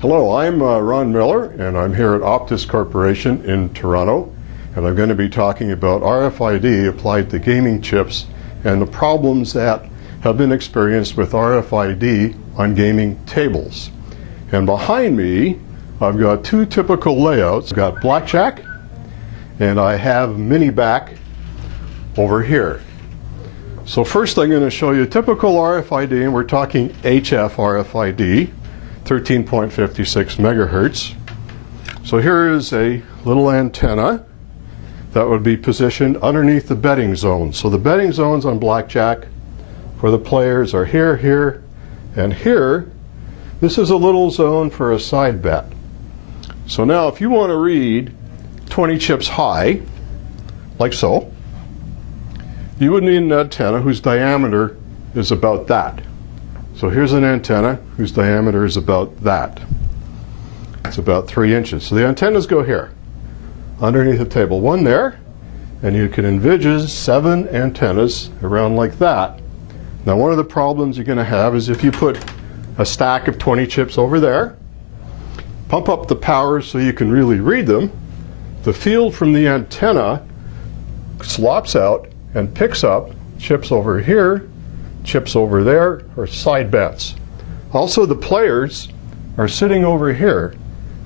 Hello, I'm Ron Miller, and I'm here at Optus Corporation in Toronto, and I'm going to be talking about RFID applied to gaming chips and the problems that have been experienced with RFID on gaming tables. And behind me, I've got two typical layouts. I've got blackjack, and I have mini back over here. So first I'm going to show you typical RFID, and we're talking HF RFID. 13.56 megahertz. So here is a little antenna that would be positioned underneath the betting zone. So the betting zones on blackjack for the players are here, here, and here. This is a little zone for a side bet. So now if you want to read 20 chips high, like so, you would need an antenna whose diameter is about that. So here's an antenna whose diameter is about that. It's about 3 inches. So the antennas go here, underneath the table. One there, and you can envisage 7 antennas around like that. Now one of the problems you're going to have is if you put a stack of 20 chips over there, pump up the power so you can really read them, the field from the antenna slops out and picks up chips over here, chips over there, or side bets. Also, the players are sitting over here,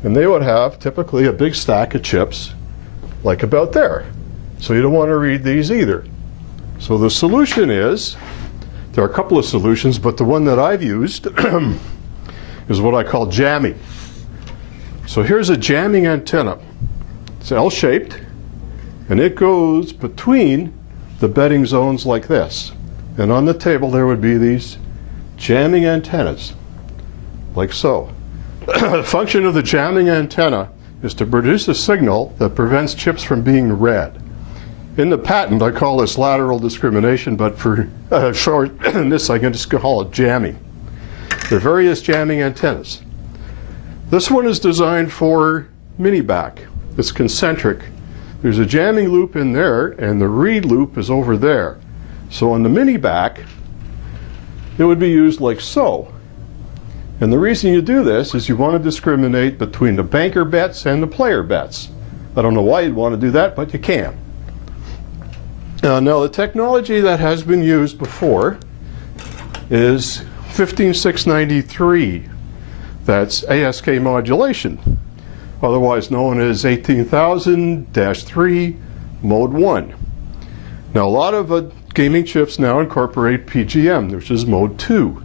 and they would have typically a big stack of chips like about there. So you don't want to read these either. So the solution is, there are a couple of solutions, but the one that I've used is what I call jamming. So here's a jamming antenna. It's L-shaped, and it goes between the betting zones like this. And on the table there would be these jamming antennas, like so. The function of the jamming antenna is to produce a signal that prevents chips from being read. In the patent I call this lateral discrimination, but for short in this I can just call it jamming. There are various jamming antennas. This one is designed for mini back. It's concentric. There's a jamming loop in there, and the read loop is over there. So on the mini back, it would be used like so. And the reason you do this is you want to discriminate between the banker bets and the player bets. I don't know why you'd want to do that, but you can. Now the technology that has been used before is 15693. That's ASK modulation, otherwise known as 18000-3 mode 1. Now a lot of gaming chips now incorporate PJM, which is mode 2.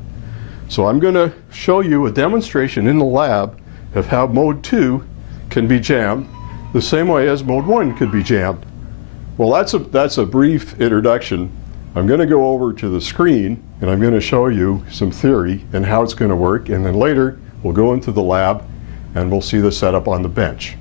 So I'm going to show you a demonstration in the lab of how mode 2 can be jammed the same way as mode 1 could be jammed. Well, that's a brief introduction. I'm going to go over to the screen and I'm going to show you some theory and how it's going to work, and then later we'll go into the lab and we'll see the setup on the bench.